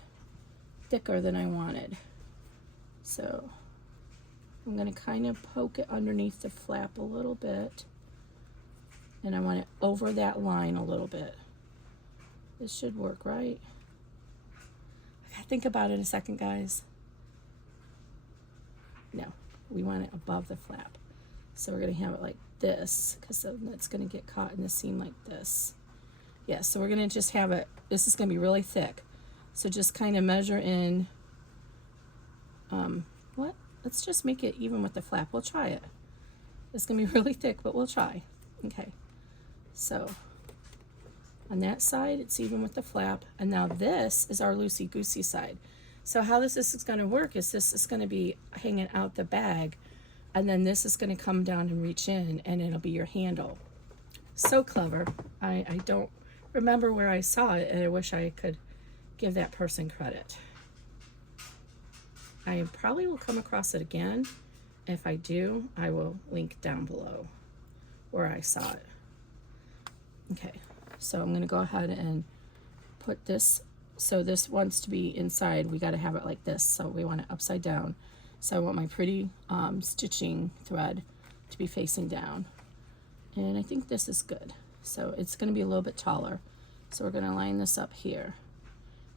thicker than I wanted. So I'm going to kind of poke it underneath the flap a little bit and I want it over that line a little bit. This should work, right? Think about it a second, guys. No, we want it above the flap. So we're going to have it like this, because it's going to get caught in the seam like this. Yeah, so we're going to just have it, this is going to be really thick. So just kind of measure in, let's just make it even with the flap. We'll try it. It's going to be really thick, but we'll try. Okay, so on that side, it's even with the flap. And now this is our loosey-goosey side. So how this is going to work is this is going to be hanging out the bag, and then this is going to come down and reach in, and it'll be your handle. So clever. I don't remember where I saw it, and I wish I could give that person credit. I probably will come across it again. If I do, I will link down below where I saw it. Okay, so I'm going to go ahead and put this. So this wants to be inside. We got to have it like this. So we want it upside down. So I want my pretty stitching thread to be facing down. And I think this is good. So it's going to be a little bit taller. So we're going to line this up here.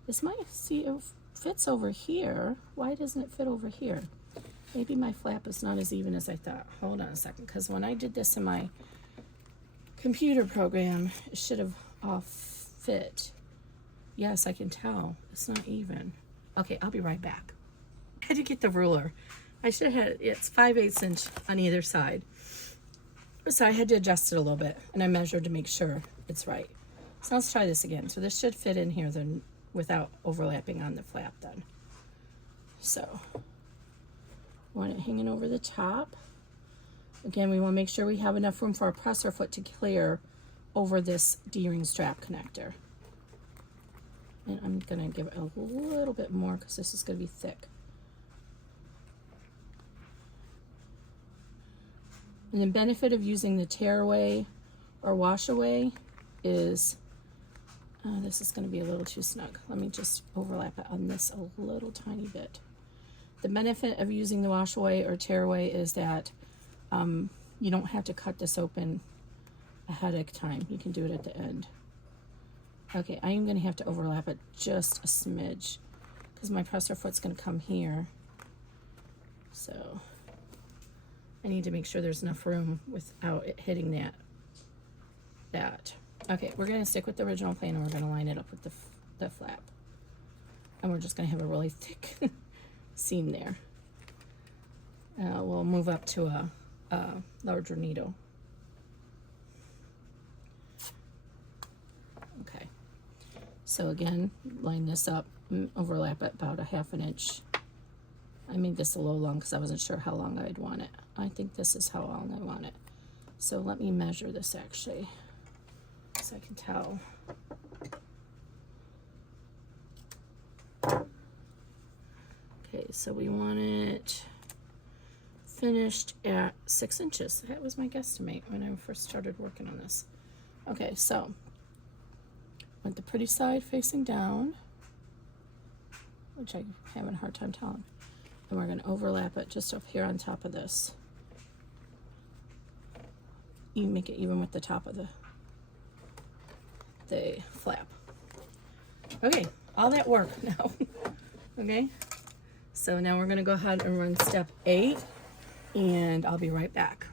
This might, see, it fits over here. Why doesn't it fit over here? Maybe my flap is not as even as I thought. Hold on a second, because when I did this in my computer program, it should have all fit. Yes, I can tell. It's not even. Okay, I'll be right back. I had to get the ruler. I should have had, it's 5/8 inch on either side. So I had to adjust it a little bit, and I measured to make sure it's right. So let's try this again. So this should fit in here then without overlapping on the flap then. So, want it hanging over the top. Again, we want to make sure we have enough room for our presser foot to clear over this D-ring strap connector. And I'm going to give it a little bit more because this is going to be thick. And the benefit of using the tear away or wash away is, this is going to be a little too snug. Let me just overlap it on this a little tiny bit. The benefit of using the wash away or tear away is that you don't have to cut this open ahead of time. You can do it at the end. Okay, I am going to have to overlap it just a smidge because my presser foot's going to come here. So I need to make sure there's enough room without it hitting that. Okay, we're going to stick with the original plan, and we're going to line it up with the flap. And we're just going to have a really thick seam there. We'll move up to a larger needle. Okay, so again, line this up and overlap it about a 1/2 inch. I made this a little long because I wasn't sure how long I'd want it. I think this is how long I want it. So let me measure this actually, so I can tell. Okay, so we want it finished at 6 inches. That was my guesstimate when I first started working on this. Okay, so with the pretty side facing down, which I'm having a hard time telling, and we're going to overlap it just up here on top of this. You make it even with the top of the flap. Okay, all that work now. Okay, so now we're going to go ahead and run step 8, and I'll be right back.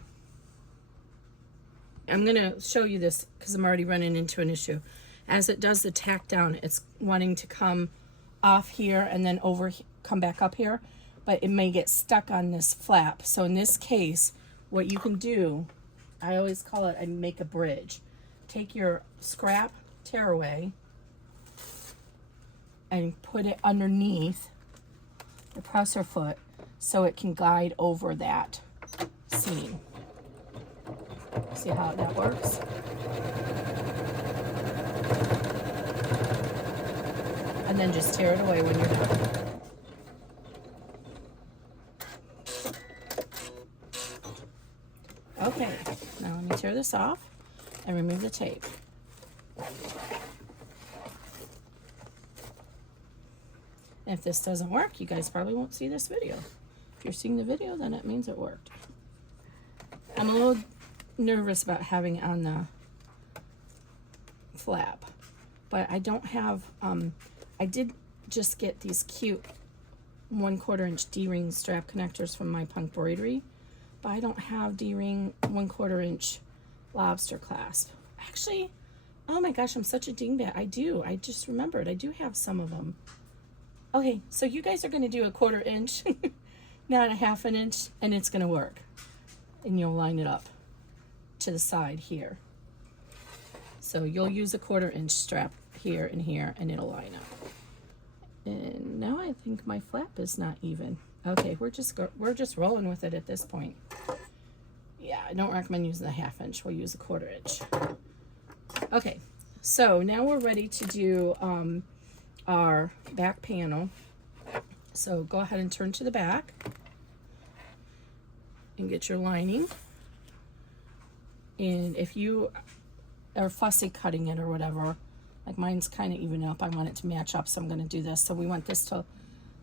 I'm going to show you this because I'm already running into an issue. As it does the tack down, it's wanting to come off here and then come back up here, but it may get stuck on this flap. So in this case, what you can do, I always call it, I make a bridge. Take your scrap tear away and put it underneath the presser foot so it can glide over that seam. See how that works? And then just tear it away when you're done. Okay, now let me tear this off and remove the tape. And if this doesn't work, you guys probably won't see this video. If you're seeing the video, then it means it worked. I'm a little nervous about having it on flap, but I don't have, I did just get these cute 1/4 inch D-ring strap connectors from My Punk Broidery, but I don't have D-ring 1/4 inch lobster clasp. Actually, oh my gosh, I'm such a dingbat. I do. I just remembered. I do have some of them. Okay, so you guys are going to do a 1/4 inch, not a 1/2 inch, and it's going to work. And you'll line it up to the side here. So you'll use a 1/4 inch strap here and here, and it'll line up. And now I think my flap is not even. Okay, we're just rolling with it at this point. Yeah, I don't recommend using the 1/2 inch. We'll use a 1/4 inch. Okay, so now we're ready to do our back panel. So go ahead and turn to the back and get your lining. And if you are fussy cutting it or whatever, like mine's kind of even up, I want it to match up, so I'm going to do this. So we want this to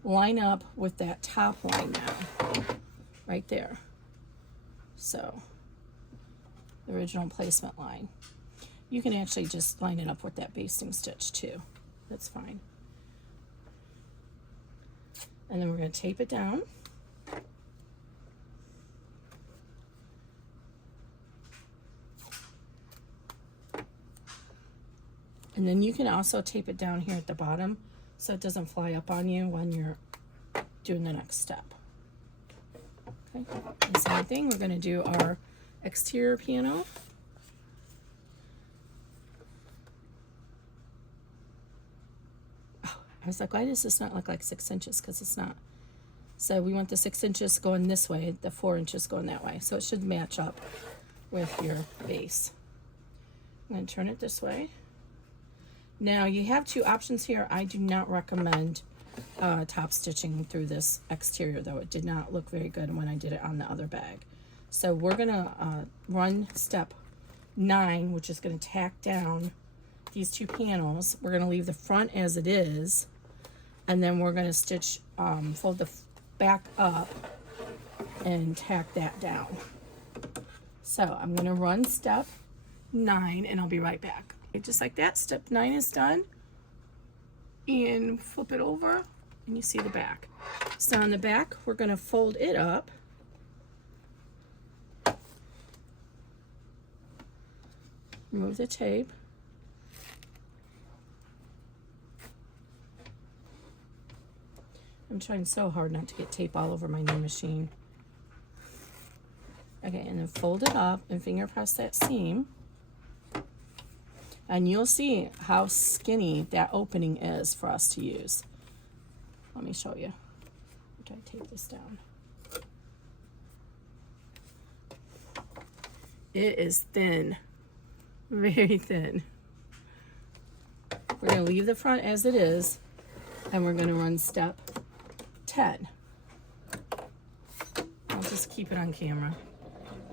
line up with that top line now, right there. So the original placement line. You can actually just line it up with that basting stitch too. That's fine. And then we're going to tape it down. And then you can also tape it down here at the bottom so it doesn't fly up on you when you're doing the next step. Okay, the same thing, we're going to do our exterior panel. Oh, I was like, why does this not look like 6 inches? Because it's not. So we want the 6 inches going this way, the 4 inches going that way. So it should match up with your base. I'm going to turn it this way. Now you have two options here. I do not recommend top stitching through this exterior, though. It did not look very good when I did it on the other bag. So we're gonna run step 9, which is gonna tack down these two panels. We're gonna leave the front as it is, and then we're gonna stitch, fold the back up and tack that down. So I'm gonna run step 9 and I'll be right back. Just like that, step 9 is done, and flip it over and you see the back. So on the back, we're going to fold it up, remove the tape, I'm trying so hard not to get tape all over my new machine. Okay, and then fold it up and finger press that seam. And you'll see how skinny that opening is for us to use. Let me show you. I'm trying to tape this down. It is thin, very thin. We're going to leave the front as it is, and we're going to run step 10. I'll just keep it on camera.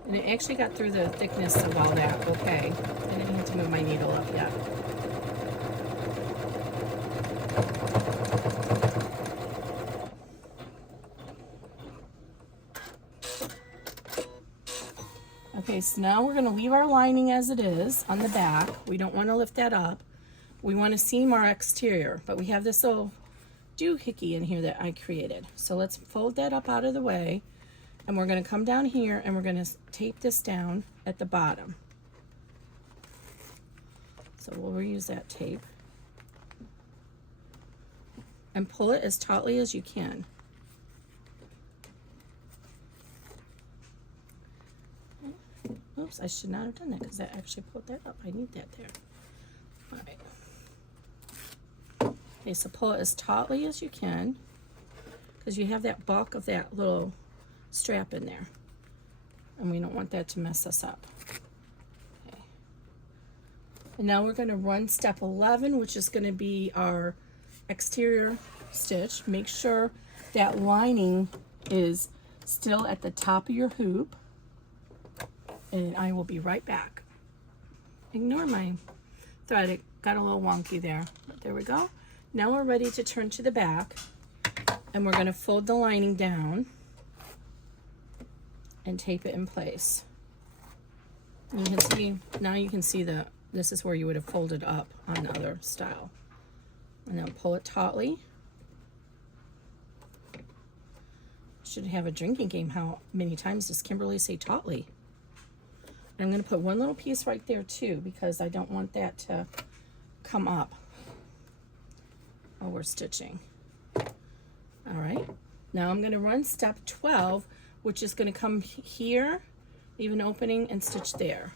And it actually got through the thickness of all that, okay. I didn't have to move my needle up yet. Okay, so now we're going to leave our lining as it is on the back. We don't want to lift that up. We want to seam our exterior, but we have this little doohickey in here that I created. So let's fold that up out of the way. And we're going to come down here and we're going to tape this down at the bottom. So we'll reuse that tape. And pull it as tautly as you can. Oops, I should not have done that because I actually pulled that up. I need that there. All right. Okay, so pull it as tautly as you can because you have that bulk of that little strap in there, and we don't want that to mess us up. Okay. And now we're going to run step 11, which is going to be our exterior stitch. Make sure that lining is still at the top of your hoop, and I will be right back. Ignore my thread, it got a little wonky there, but there we go. Now we're ready to turn to the back, and we're going to fold the lining down and tape it in place. You can see, now you can see the this is where you would have folded up on the other style. And then pull it tautly. Should have a drinking game. How many times does Kimberly say tautly? I'm going to put one little piece right there too, because I don't want that to come up while we're stitching. All right, now I'm going to run step 12, which is going to come here, leave an opening, and stitch there.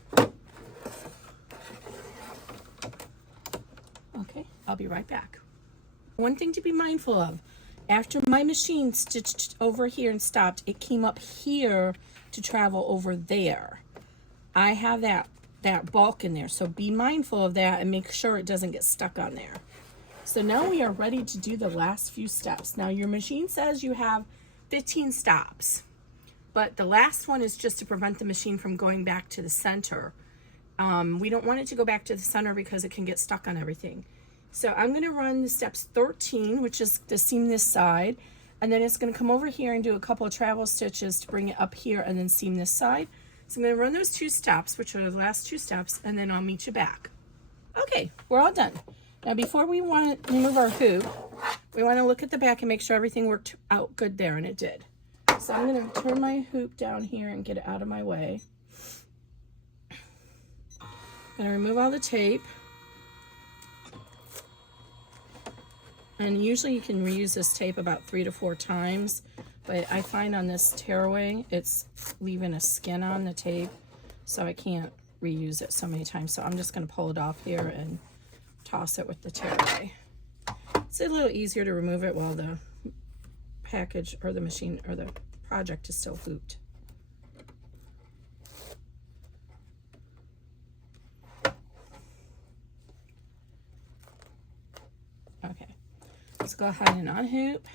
Okay, I'll be right back. One thing to be mindful of, after my machine stitched over here and stopped, it came up here to travel over there. I have that bulk in there, so be mindful of that and make sure it doesn't get stuck on there. So now we are ready to do the last few steps. Now your machine says you have 15 stops, but the last one is just to prevent the machine from going back to the center. We don't want it to go back to the center because it can get stuck on everything. So I'm going to run the steps 13, which is to seam this side, and then it's going to come over here and do a couple of travel stitches to bring it up here and then seam this side. So I'm going to run those 2 steps, which are the last 2 steps, and then I'll meet you back. Okay, we're all done. Now before we want to remove our hoop, we want to look at the back and make sure everything worked out good there, and it did. So I'm going to turn my hoop down here and get it out of my way. I'm going to remove all the tape. And usually you can reuse this tape about 3 to 4 times, but I find on this tearaway, it's leaving a skin on the tape, so I can't reuse it so many times. So I'm just going to pull it off here and toss it with the tearaway. It's a little easier to remove it while the package or the machine or the project is still hooped. Okay, let's go ahead and unhoop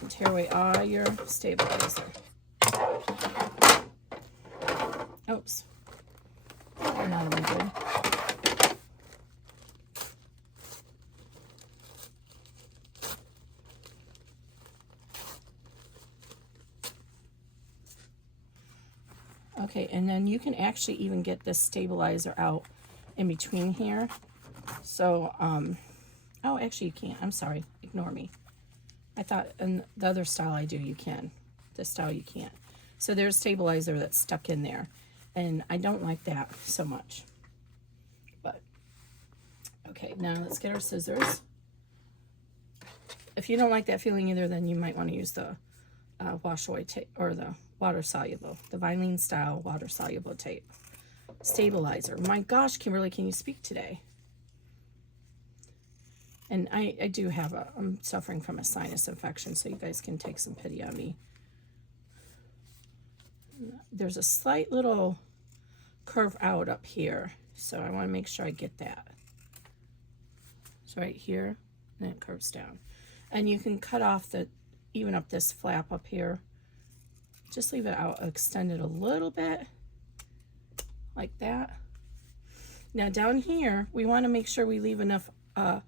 and tear away all your stabilizer. Oops, that'll be good. Okay, and then you can actually even get this stabilizer out in between here. So, oh, actually you can't. I'm sorry, ignore me. I thought in the other style I do, you can. This style you can't. So there's stabilizer that's stuck in there, and I don't like that so much. But, okay, now let's get our scissors. If you don't like that feeling either, then you might want to use the wash away tape or the water soluble, the Vilene style water soluble tape. Stabilizer. My gosh, Kimberly, can you speak today? And I do have I'm suffering from a sinus infection, so you guys can take some pity on me. There's a slight little curve out up here, so I want to make sure I get that. So right here, and then it curves down. And you can cut off even up this flap up here. Just leave it out, extend it a little bit, like that. Now down here, we want to make sure we leave enough of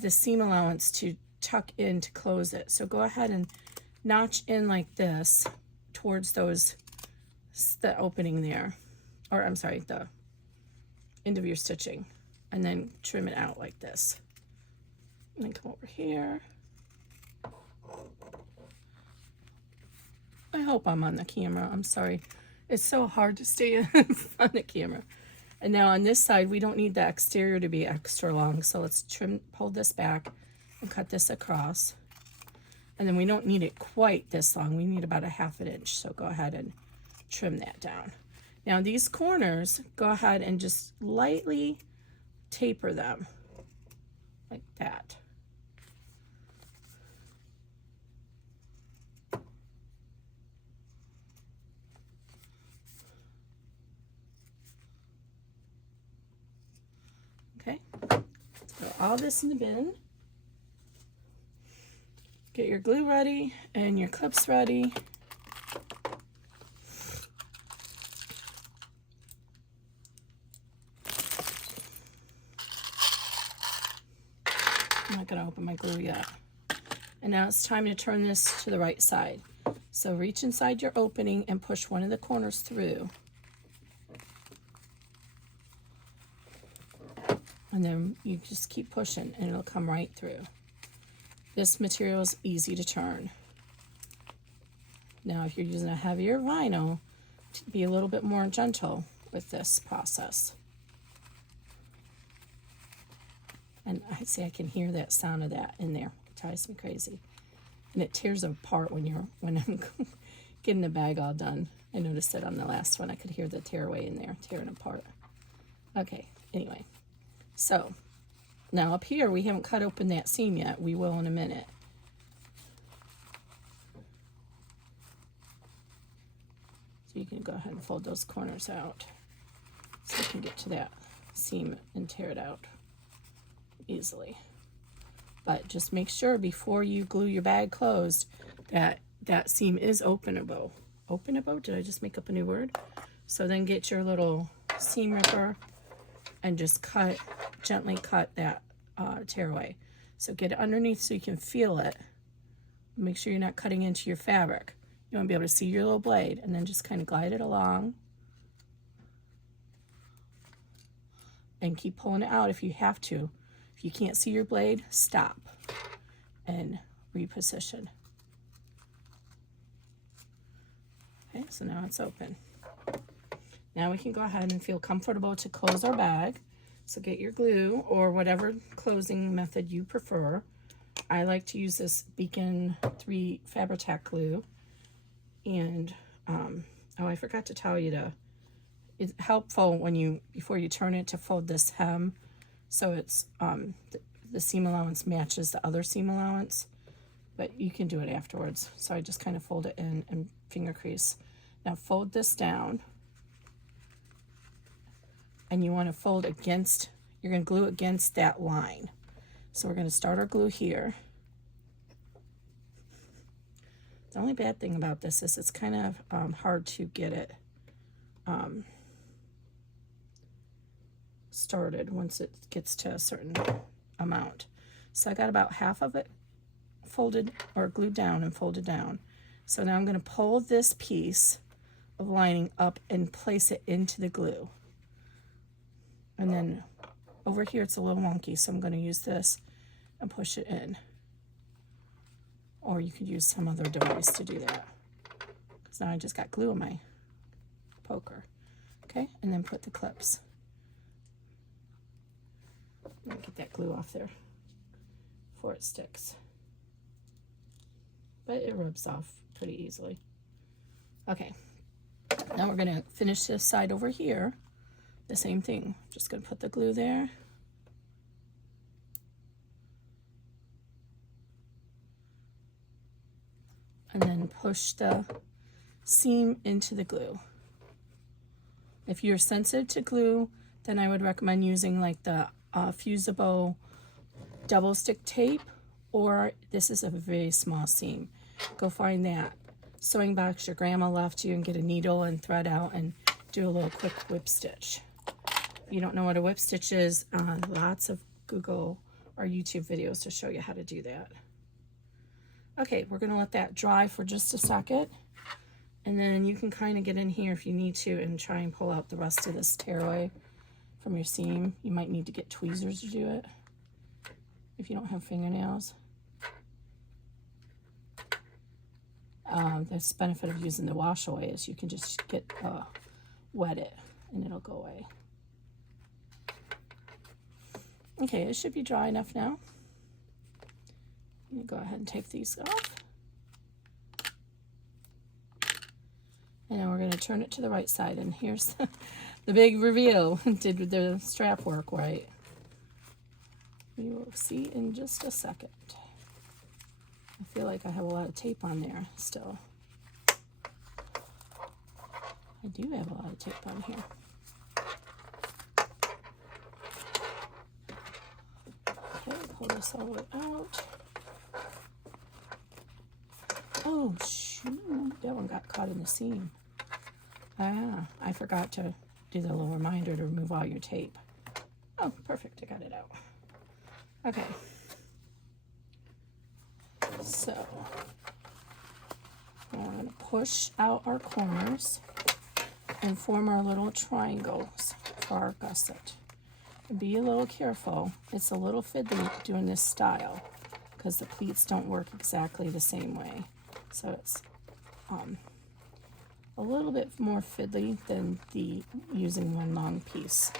the seam allowance to tuck in to close it. So go ahead and notch in like this towards the opening there, or I'm sorry, the end of your stitching, and then trim it out like this. And then come over here. I hope I'm on the camera. I'm sorry. It's so hard to stay in front of the camera. And now on this side, we don't need the exterior to be extra long. So let's pull this back and cut this across. And then we don't need it quite this long. We need about a ½ inch. So go ahead and trim that down. Now these corners, go ahead and just lightly taper them like that. Okay, throw all this in the bin. Get your glue ready and your clips ready. I'm not going to open my glue yet. And now it's time to turn this to the right side. So reach inside your opening and push one of the corners through. And then you just keep pushing and it'll come right through. This material is easy to turn. Now, if you're using a heavier vinyl, be a little bit more gentle with this process. And I see I can hear that sound of that in there. It drives me crazy. And it tears apart when I'm getting the bag all done. I noticed that on the last one. I could hear the tearaway in there, tearing apart. Okay, anyway. So, now up here, we haven't cut open that seam yet. We will in a minute. So you can go ahead and fold those corners out so you can get to that seam and tear it out easily. But just make sure before you glue your bag closed that that seam is openable. Openable? Did I just make up a new word? So then get your little seam ripper and just gently cut that tearaway. So get it underneath so you can feel it. Make sure you're not cutting into your fabric. You want to be able to see your little blade, and then just kind of glide it along. And keep pulling it out if you have to. If you can't see your blade, stop and reposition. Okay, so now it's open. Now we can go ahead and feel comfortable to close our bag. So get your glue or whatever closing method you prefer. I like to use this Beacon 3 Fabri-Tac glue. And, oh, I forgot to tell you it's helpful before you turn it to fold this hem. So it's, the seam allowance matches the other seam allowance. But you can do it afterwards. So I just kind of fold it in and finger crease. Now fold this down. And you want to fold against, you're going to glue against that line. So we're going to start our glue here. The only bad thing about this is it's kind of hard to get it started once it gets to a certain amount. So I got about half of it folded or glued down and folded down. So now I'm going to pull this piece of lining up and place it into the glue. And then over here it's a little wonky, so I'm going to use this and push it in. Or you could use some other device to do that. Because now I just got glue in my poker. Okay, and then put the clips. Let me get that glue off there before it sticks. But it rubs off pretty easily. Okay, now we're going to finish this side over here. The same thing. Just going to put the glue there. And then push the seam into the glue. If you're sensitive to glue, then I would recommend using like the fusible double stick tape, or this is a very small seam. Go find that sewing box your grandma left you and get a needle and thread out and do a little quick whip stitch. If you don't know what a whip stitch is, lots of Google or YouTube videos to show you how to do that. Okay, we're going to let that dry for just a second, and then you can kind of get in here if you need to and try and pull out the rest of this tearaway from your seam. You might need to get tweezers to do it if you don't have fingernails. The benefit of using the wash away is you can just wet it and it'll go away. Okay, it should be dry enough now. You go ahead and take these off. And then we're going to turn it to the right side. And here's the big reveal. Did the strap work right? We will see in just a second. I feel like I have a lot of tape on there still. I do have a lot of tape on here. Okay, pull this all the way out. Oh, shoot. That one got caught in the seam. Ah, I forgot to do the little reminder to remove all your tape. Oh, perfect. I got it out. Okay. So, we're going to push out our corners and form our little triangles for our gusset. Be a little careful. It's a little fiddly doing this style because the pleats don't work exactly the same way. So it's a little bit more fiddly than the using one long piece.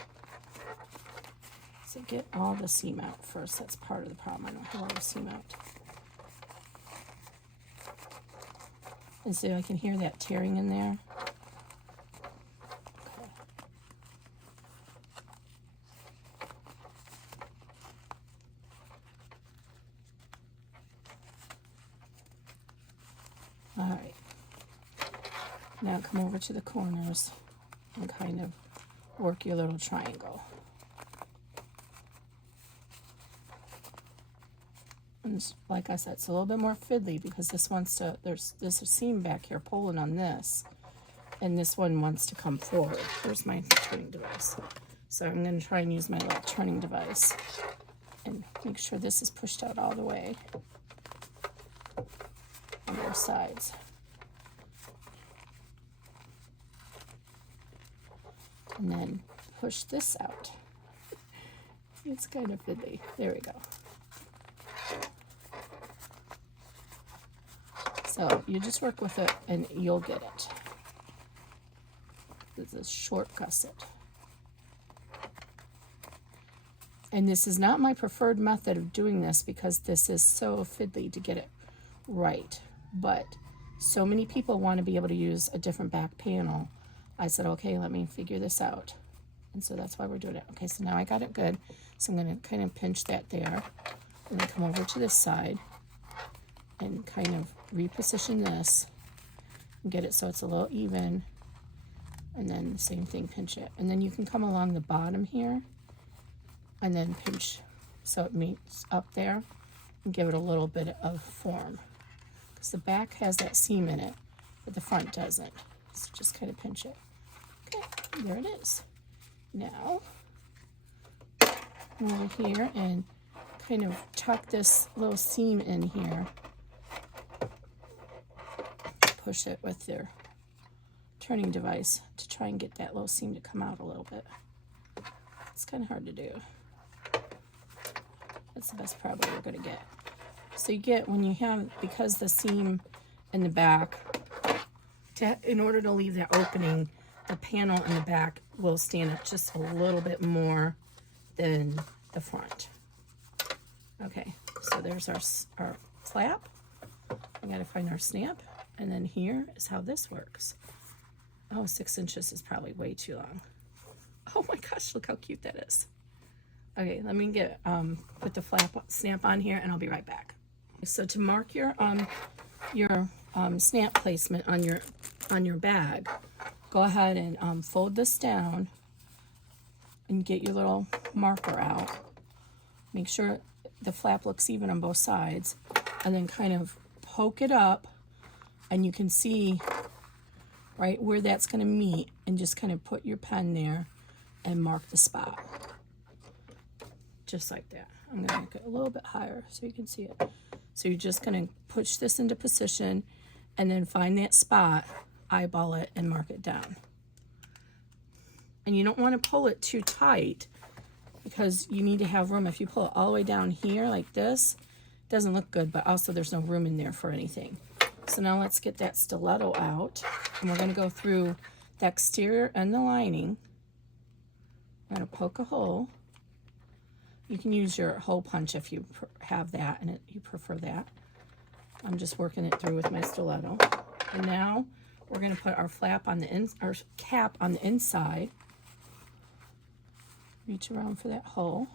So get all the seam out first. That's part of the problem. I don't have all the seam out. And so I can hear that tearing in there. Okay. All right. Now come over to the corners and kind of work your little triangle. And like I said, it's a little bit more fiddly because this wants to, there's a seam back here pulling on this, and this one wants to come forward. Here's my turning device. So I'm going to try and use my little turning device and make sure this is pushed out all the way on both sides. And then push this out. It's kind of fiddly. There we go. So you just work with it and you'll get it. This is short gusset. And this is not my preferred method of doing this because this is so fiddly to get it right. But so many people want to be able to use a different back panel. I said, okay, let me figure this out. And so that's why we're doing it. Okay, so now I got it good. So I'm going to kind of pinch that there. And then come over to this side and kind of reposition this and get it so it's a little even. And then the same thing, pinch it. And then you can come along the bottom here and then pinch so it meets up there and give it a little bit of form. Because the back has that seam in it, but the front doesn't. So just kind of pinch it. Okay, there it is. Now, come over here and kind of tuck this little seam in here. Push it with your turning device to try and get that little seam to come out a little bit. It's kind of hard to do. That's the best probably you're going to get. So you get, when you have, because the seam in the back, in order to leave that opening, the panel in the back will stand up just a little bit more than the front. Okay, so there's our flap. I gotta find our snap. And then here is how this works. Oh, 6 inches is probably way too long. Oh my gosh, look how cute that is. Okay, let me get put the snap on here and I'll be right back. So to mark your snap placement on your bag, go ahead and fold this down and get your little marker out. Make sure the flap looks even on both sides, and then kind of poke it up, and you can see right where that's going to meet, and just kind of put your pen there and mark the spot. Just like that. I'm going to make it a little bit higher so you can see it. So you're just going to push this into position and then find that spot, eyeball it, and mark it down. And you don't want to pull it too tight because you need to have room. If you pull it all the way down here like this, it doesn't look good, but also there's no room in there for anything. So now let's get that stiletto out, and we're going to go through the exterior and the lining. I'm going to poke a hole. You can use your hole punch if you have that and you prefer that. I'm just working it through with my stiletto. And now we're going to put our flap on the our cap on the inside. Reach around for that hole.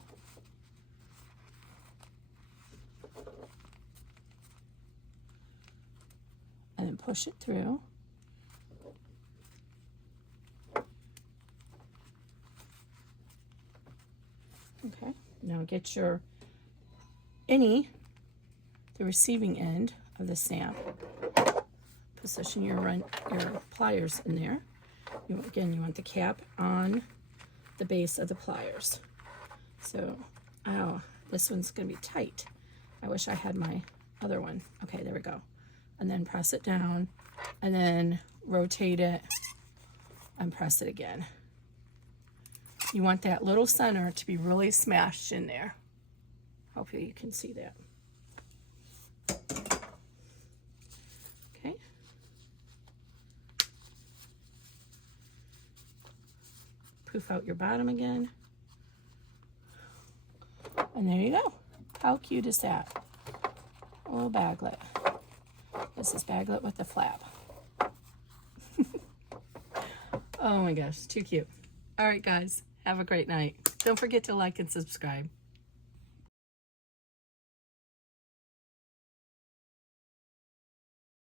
And then push it through. Okay, now get the receiving end of the snap. Position your pliers in there. Again, you want the cap on the base of the pliers. So, oh, this one's going to be tight. I wish I had my other one. Okay, there we go. And then press it down, and then rotate it, and press it again. You want that little center to be really smashed in there. Hopefully you can see that. Okay. Poof out your bottom again. And there you go. How cute is that? A little baglet. This is baglet with the flap. Oh my gosh, too cute. All right, guys, have a great night. Don't forget to like and subscribe.